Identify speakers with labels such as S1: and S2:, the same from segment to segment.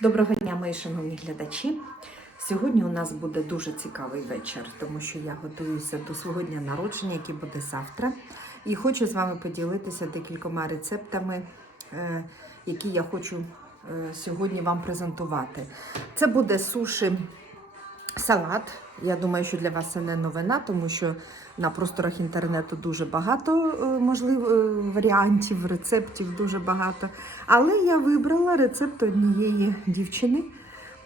S1: Доброго дня, мої шановні глядачі. Сьогодні у нас буде дуже цікавий вечір, тому що я готуюся до свого дня народження, який буде завтра. І хочу з вами поділитися декількома рецептами, е, які я хочу е, сьогодні вам презентувати. Це буде суші салат. Я думаю, що для вас це не новина, тому що на просторах інтернету дуже багато е, можливо е, варіантів, рецептів дуже багато. Але я вибрала рецепт однієї дівчини,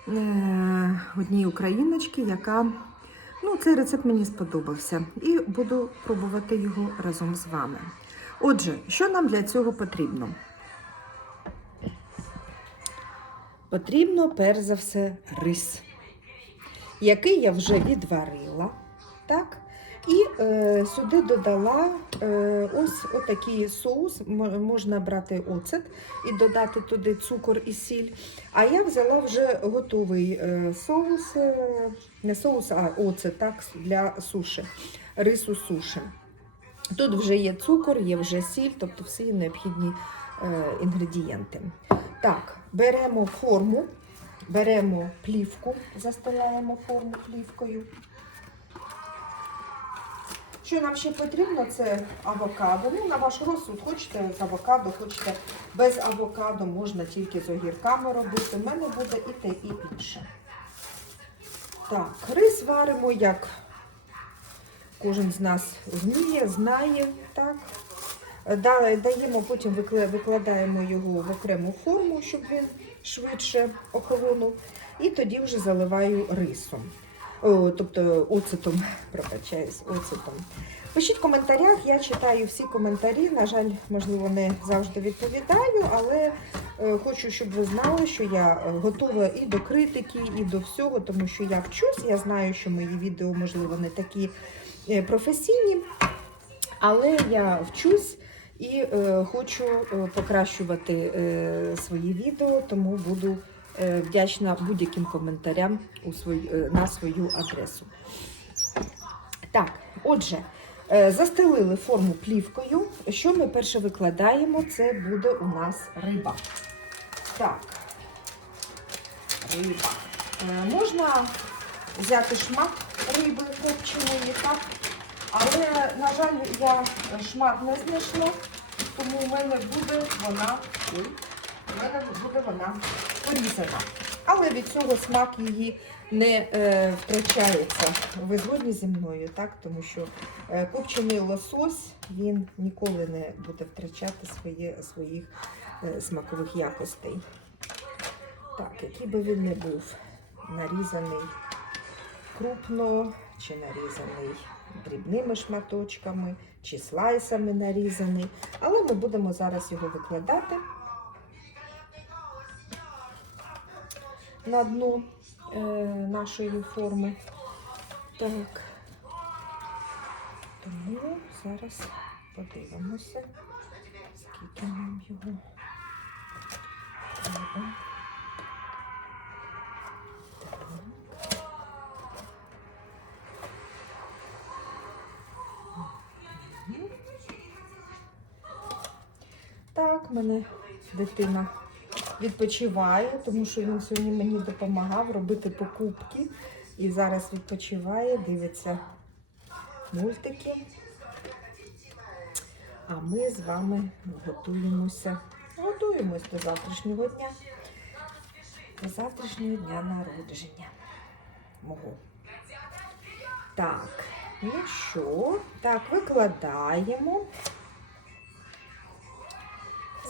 S1: е, однієї україночки, яка ну, цей рецепт мені сподобався, і буду пробувати його разом з вами. Отже, що нам для цього потрібно? Потрібно перш за все рис який я вже відварила. Так? І е, сюди додала е, ось отакий соус. Можна брати оцет і додати туди цукор і сіль. А я взяла вже готовий е, соус, е, не соус, а оцет так, для суші, рису суші. Тут вже є цукор, є вже сіль, тобто всі необхідні е, інгредієнти. Так, беремо форму. Беремо плівку, застилаємо форму плівкою. Що нам ще потрібно, це авокадо. Ну, на ваш розсуд, хочете з авокадо, хочете без авокадо, можна тільки з огірками робити. У мене буде і те, і інше. Так, рис варимо, як кожен з нас вміє, знає. так. Да- Даємо, потім викладаємо його в окрему форму, щоб він швидше охолонув. І тоді вже заливаю рисом. О, тобто оцетом, пробачаюсь, оцетом. Пишіть в коментарях, я читаю всі коментарі. На жаль, можливо, не завжди відповідаю, але е, хочу, щоб ви знали, що я е, готова і до критики, і до всього, тому що я вчусь. Я знаю, що мої відео, можливо, не такі е, професійні, але я вчусь. І е, хочу е, покращувати е, свої відео, тому буду е, вдячна будь-яким коментарям у свою, е, на свою адресу. Так, отже, е, застелили форму плівкою. Що ми перше викладаємо? Це буде у нас риба. Так, риба. Е, можна взяти шмат риби копченої, так? Але, на жаль, я шмат не знайшла, тому в мене буде вона, вона порізана. Але від цього смак її не е, втрачається. Ви згодні зі мною, так? Тому що е, копчений лосось він ніколи не буде втрачати своє, своїх е, смакових якостей. Так, який би він не був нарізаний крупно чи нарізаний дрібними шматочками, чи слайсами нарізаний. Але ми будемо зараз його викладати на дно е, нашої форми. Так. Тому зараз подивимося, скільки нам його треба. Так, мене дитина відпочиває, тому що він сьогодні мені допомагав робити покупки. І зараз відпочиває, дивиться мультики. А ми з вами готуємося, готуємось до завтрашнього дня. До завтрашнього дня народження. Мого. Так, ну що? Так, викладаємо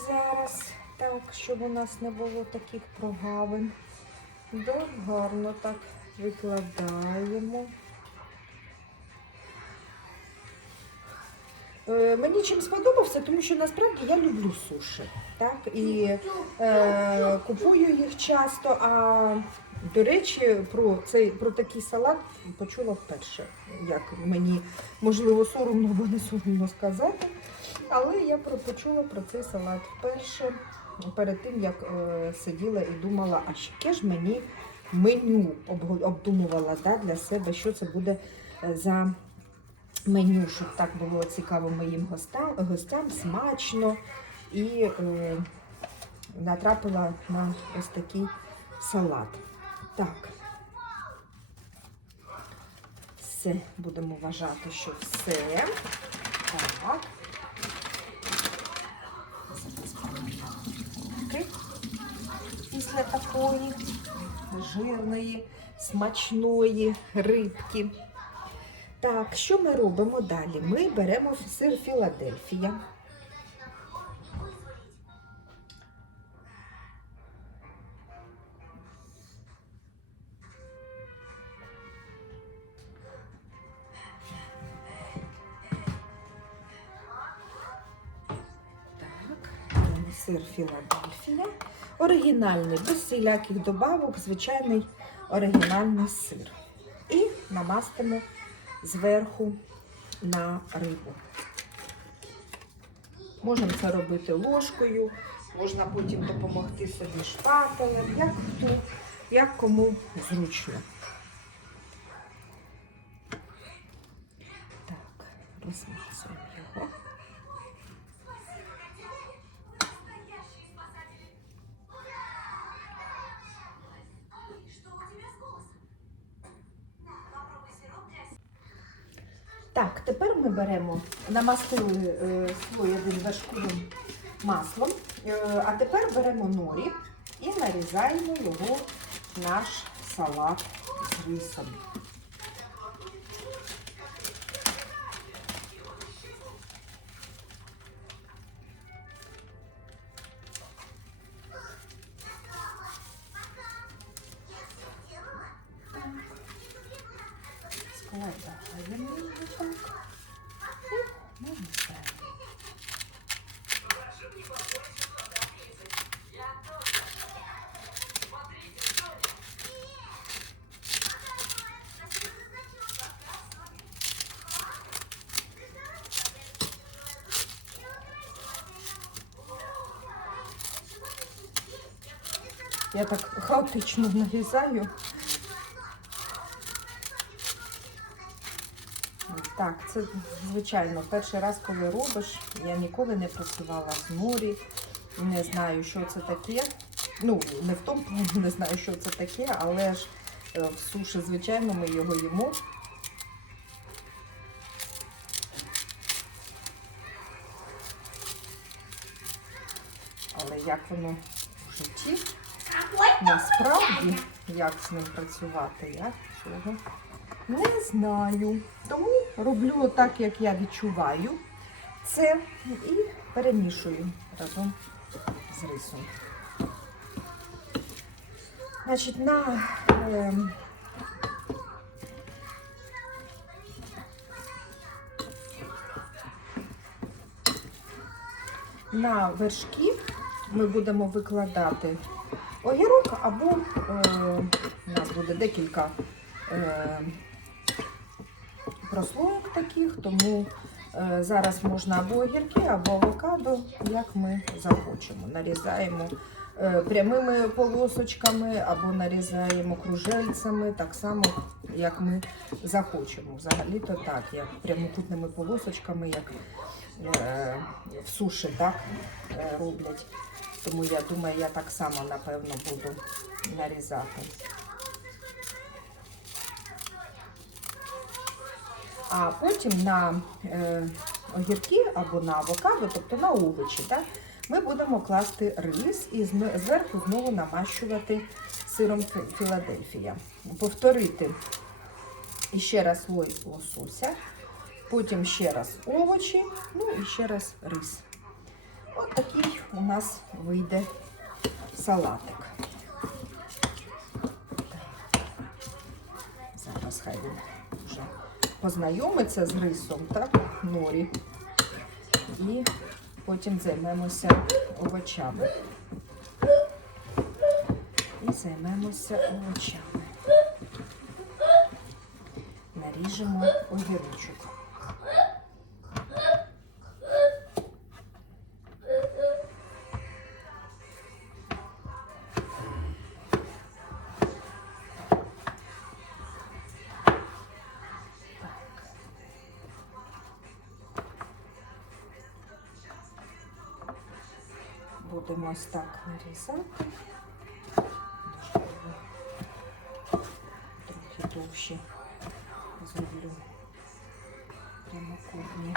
S1: зараз, так, щоб у нас не було таких прогавин. Да, гарно так викладаємо. Е, Мені чим сподобався, тому що насправді я люблю суші. Так? І е, купую їх часто. А до речі, про цей про такий салат почула вперше. Як мені можливо соромно або не соромно сказати. Але я почула про цей салат вперше перед тим, як е, сиділа і думала, а яке ж мені меню обдумувала да, для себе, що це буде е, за меню, щоб так було цікаво моїм гостям, гостям смачно. І е, натрапила на ось такий салат. Так. Все, будемо вважати, що все. Так. Окей. Після такої жирної, смачної рибки. Так, що ми робимо далі? Ми беремо сир Філадельфія. Оригінальний, без всіляких добавок, звичайний оригінальний сир. І намастимо зверху на рибу. Можемо це робити ложкою, можна потім допомогти собі шпателем, як хто, як кому зручно. Так, розмазуємо Так, тепер ми беремо, намастили е, слой один вершковим маслом, е, а тепер беремо норі і нарізаємо його наш салат з рисом. Я так хаотично нарізаю. Так, це звичайно перший раз, коли робиш, я ніколи не працювала з норі, не знаю, що це таке. Ну, не в тому не знаю, що це таке, але ж е, в суші, звичайно, ми його їмо. Але як воно в житті, насправді, як з ним працювати, я цього не знаю. Тому роблю так, як я відчуваю це і перемішую разом з рисом. Значить, на е, на вершки ми будемо викладати огірок або е, у нас буде декілька е, прослоєк таких, тому е, зараз можна або огірки, або авокадо, як ми захочемо. Нарізаємо е, прямими полосочками або нарізаємо кружельцями, так само, як ми захочемо. Взагалі-то так, як прямокутними полосочками, як е, в суші так, е, роблять. Тому я думаю, я так само, напевно, буду нарізати. А потім на е, огірки або на авокадо, тобто на овочі, так, ми будемо класти рис і зверху знову намащувати сиром Філадельфія. Повторити ще раз слой лосося, потім ще раз овочі, ну і ще раз рис. От такий у нас вийде салатик. Зараз хай він вже познайомиться з рисом, так, норі. І потім займемося овочами. І займемося овочами. Наріжемо огірочок. будемо ось так нарізати. Трохи довше зроблю прямокутні.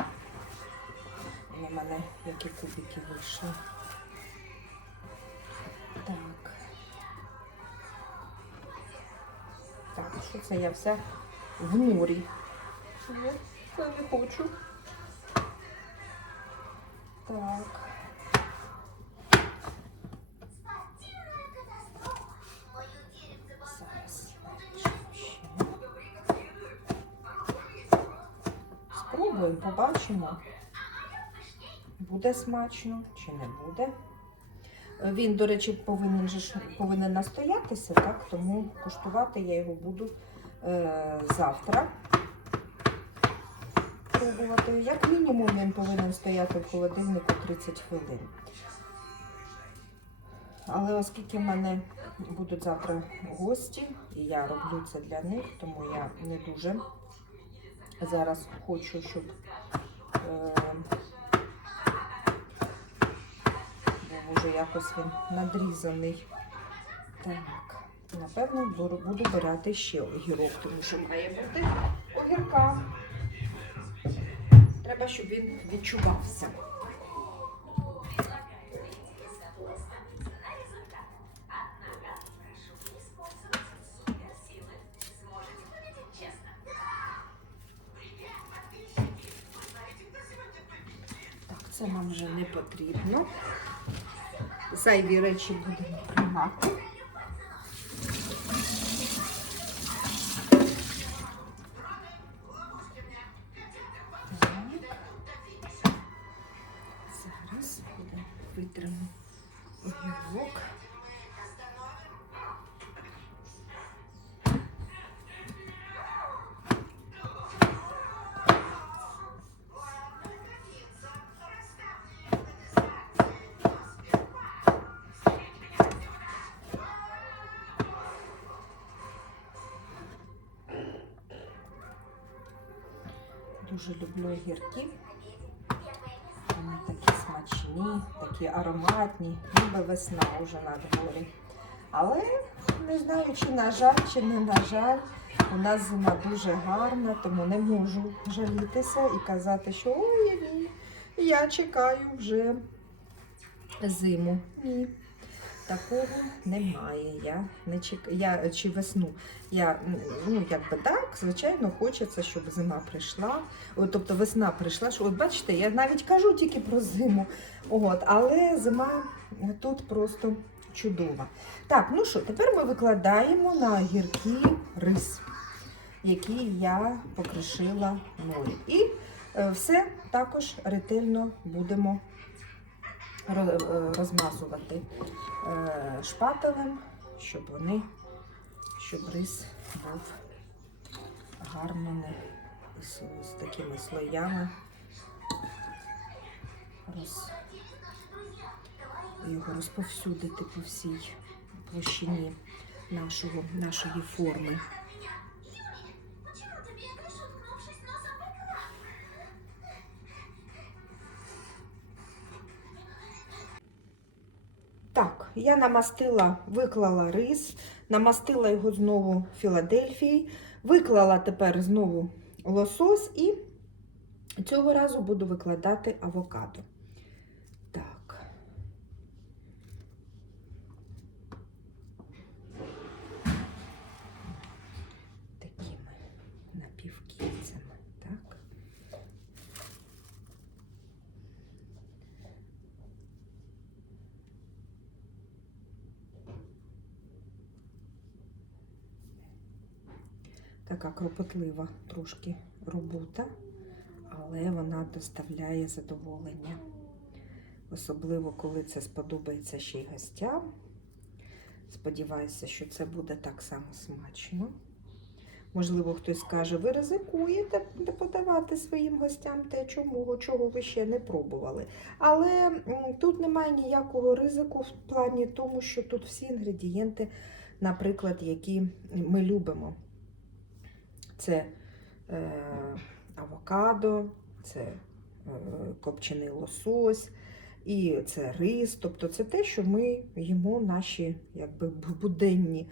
S1: Вони в мене які кубики вийшли. Так. Так, що це я вся в морі? Я не хочу. Так. Спробуємо, побачимо. Буде смачно чи не буде. Він, до речі, повинен, же повинен настоятися, так? тому куштувати я його буду е, завтра. Пробувати. Як мінімум він повинен стояти в холодильнику 30 хвилин. Але оскільки в мене будуть завтра гості, і я роблю це для них, тому я не дуже зараз хочу, щоб е, був уже якось він надрізаний. Так, напевно, буду брати ще огірок, тому що має бути огірка. Треба, щоб він відчувався. Це нам вже не потрібно. Зайві речі будемо приймати. Дуже люблю огірки. Вони такі смачні, такі ароматні, ніби весна вже на дворі. Але не знаю, чи на жаль, чи не на жаль. У нас зима дуже гарна, тому не можу жалітися і казати, що ой, ні, я чекаю вже зиму. Ні. Такого немає. Я не чек... я чи весну. Я ну якби так, звичайно, хочеться, щоб зима прийшла. От, тобто весна прийшла. Що от бачите, я навіть кажу тільки про зиму. От, але зима тут просто чудова. Так, ну що, тепер ми викладаємо на огірки рис, який я покришила ноль. І е, все також ретельно будемо розмазувати е, шпателем, щоб вони, щоб рис був гарно з, з такими слоями. Роз, його розповсюдити по всій площині нашого, нашої форми. Я намастила, виклала рис, намастила його знову Філадельфією, виклала тепер знову лосос і цього разу буду викладати авокадо. Так. Такими напівкільцями, так. Така кропотлива трошки робота, але вона доставляє задоволення. Особливо, коли це сподобається ще й гостям. Сподіваюся, що це буде так само смачно. Можливо, хтось скаже, ви ризикуєте подавати своїм гостям те, чому, чого ви ще не пробували. Але тут немає ніякого ризику в плані тому, що тут всі інгредієнти, наприклад, які ми любимо. Це е, авокадо, це е, копчений лосось, і це рис. Тобто це те, що ми їмо наші якби, буденні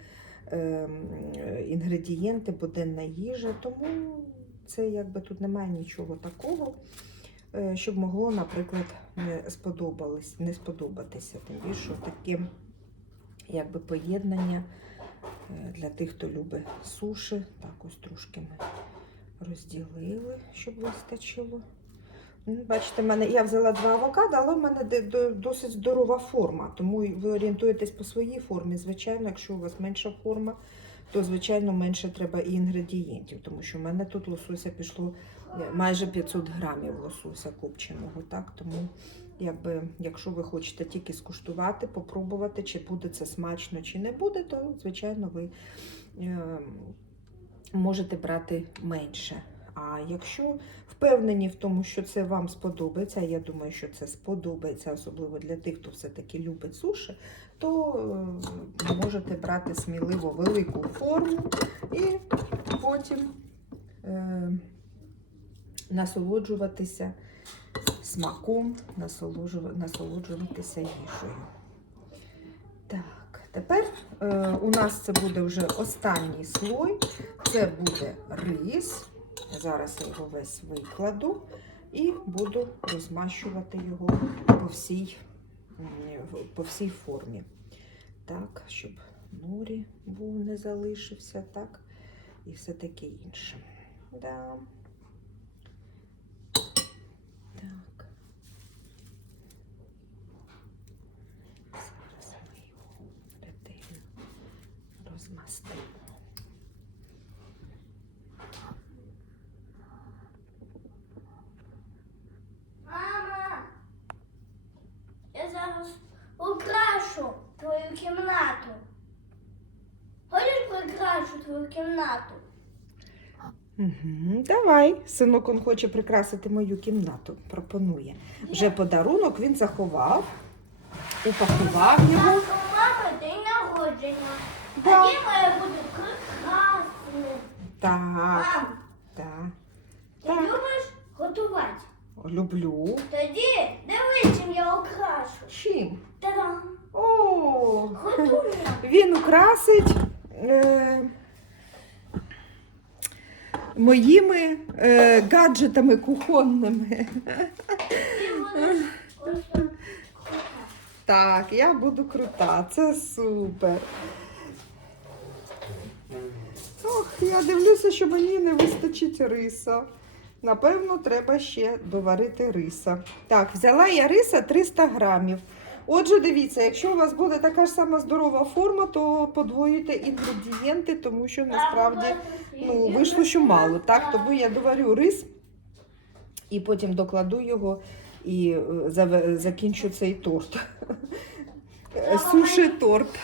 S1: ем, інгредієнти, буденна їжа, тому це якби тут немає нічого такого, е, щоб могло, наприклад, не сподобалось, не сподобатися. Тим більше таке поєднання е, для тих, хто любить суші. Так, ось трошки ми розділили, щоб вистачило. Бачите, мене я взяла два авокадо, але в мене досить здорова форма. Тому ви орієнтуєтесь по своїй формі. Звичайно, якщо у вас менша форма, то звичайно менше треба і інгредієнтів, тому що в мене тут лосося пішло е, майже 500 грамів лосося копченого. Так? Тому, якби, якщо ви хочете тільки скуштувати, попробувати, чи буде це смачно, чи не буде, то звичайно ви е, можете брати менше. А якщо впевнені в тому, що це вам сподобається, я думаю, що це сподобається, особливо для тих, хто все-таки любить суші, то е, можете брати сміливо велику форму і потім е, насолоджуватися смаком, насолоджуватися їжею. Так, тепер е, у нас це буде вже останній слой. Це буде рис. Зараз я його весь викладу і буду розмащувати його по всій, по всій формі. Так, щоб норі був не залишився, так, і все таке інше. Да. Так. Зараз ми його ретельно розмастимо.
S2: Мама, я зараз украшу твою кімнату. Хочеш прикрашу твою кімнату?
S1: Угу, давай. Синок он хоче прикрасити мою кімнату. Пропонує. Вже подарунок він заховав, упакував його.
S2: День народження.
S1: Да.
S2: Тоді має бути прекрасно.
S1: Так,
S2: Мам, ти
S1: Так.
S2: любиш готувати?
S1: Люблю.
S2: Тоді дивись, чим я украшу.
S1: Чим?
S2: Та-дам!
S1: О,
S2: Готуй.
S1: він украсить е, моїми е, гаджетами кухонними.
S2: Ти будеш ось
S1: Так, я буду крута, це супер. Ох, я дивлюся, що мені не вистачить риса. Напевно, треба ще доварити риса. Так, взяла я риса 300 грамів. Отже, дивіться, якщо у вас буде така ж сама здорова форма, то подвоюйте інгредієнти, тому що насправді ну, вийшло, що мало. Так? Тому я доварю рис і потім докладу його і е, закінчу цей торт. Суші торт.